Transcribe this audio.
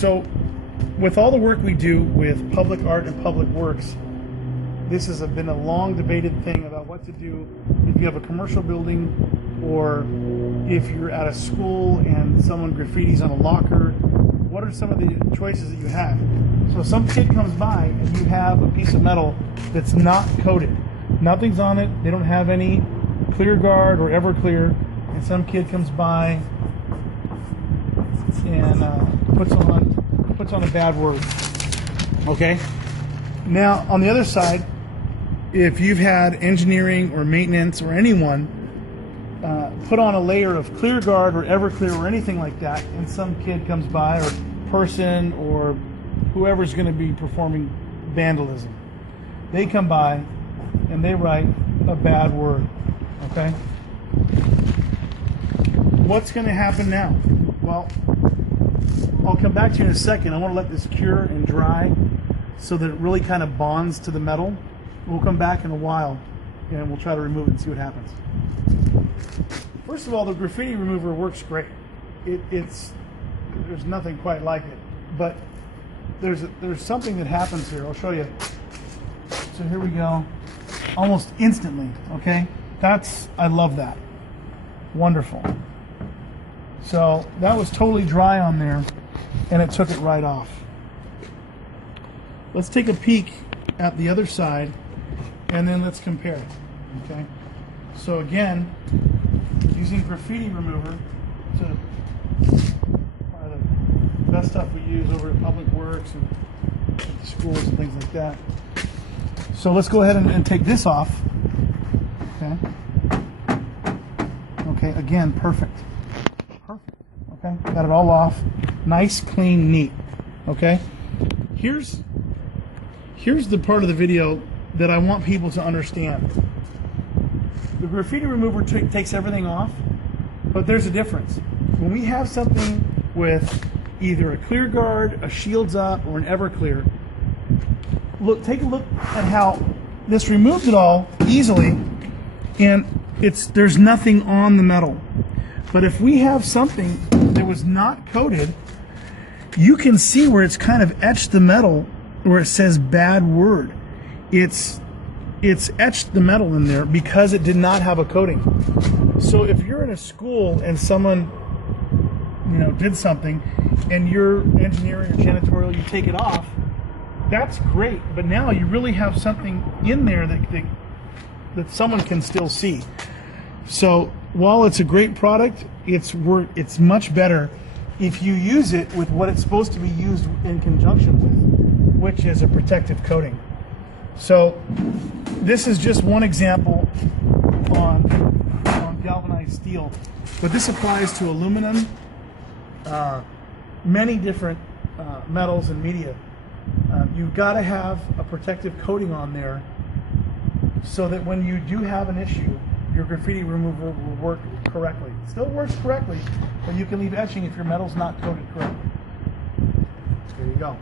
So with all the work we do with public art and public works, this has been a long debated thing about what to do if you have a commercial building or if you're at a school and someone graffitis on a locker. What are some of the choices that you have? So some kid comes by and you have a piece of metal that's not coated. Nothing's on it. They don't have any clear guard or Everclear. And some kid comes by and puts on a bad word. Okay? Now, on the other side, if you've had engineering or maintenance or anyone put on a layer of clear guard or Everclear or anything like that, and some kid comes by, or person, or whoever's going to be performing vandalism, they come by and they write a bad word. Okay? What's going to happen now? Well, I'll come back to you in a second. I want to let this cure and dry so that it really kind of bonds to the metal. We'll come back in a while and we'll try to remove it and see what happens. First of all, the graffiti remover works great. There's nothing quite like it, but there's something that happens here. I'll show you. So here we go. Almost instantly, okay? I love that. Wonderful. So that was totally dry on there, and it took it right off. Let's take a peek at the other side, and then let's compare. Okay. So again, using graffiti remover, probably the best stuff we use over at Public Works and at the schools and things like that. So let's go ahead and take this off. Okay. Okay. Again, perfect. Perfect. Okay. Got it all off. Nice, clean, neat. Okay. Here's the part of the video that I want people to understand. The graffiti remover takes everything off, but there's a difference. When we have something with either a clear guard, a shields up, or an Everclear, take a look at how this removed it all easily, and there's nothing on the metal. But if we have something that was not coated, you can see where it's kind of etched the metal where it says bad word. It's etched the metal in there because it did not have a coating. So if you're in a school and someone did something and you're engineering or janitorial, you take it off, that's great, but now you really have something in there that someone can still see. So while it's a great product, it's much better if you use it with what it's supposed to be used in conjunction with, which is a protective coating. So this is just one example on galvanized steel, but this applies to aluminum, many different metals and media. You've got to have a protective coating on there so that when you do have an issue, your graffiti remover will work correctly. It still works correctly, but you can leave etching if your metal's not coated correctly. There you go.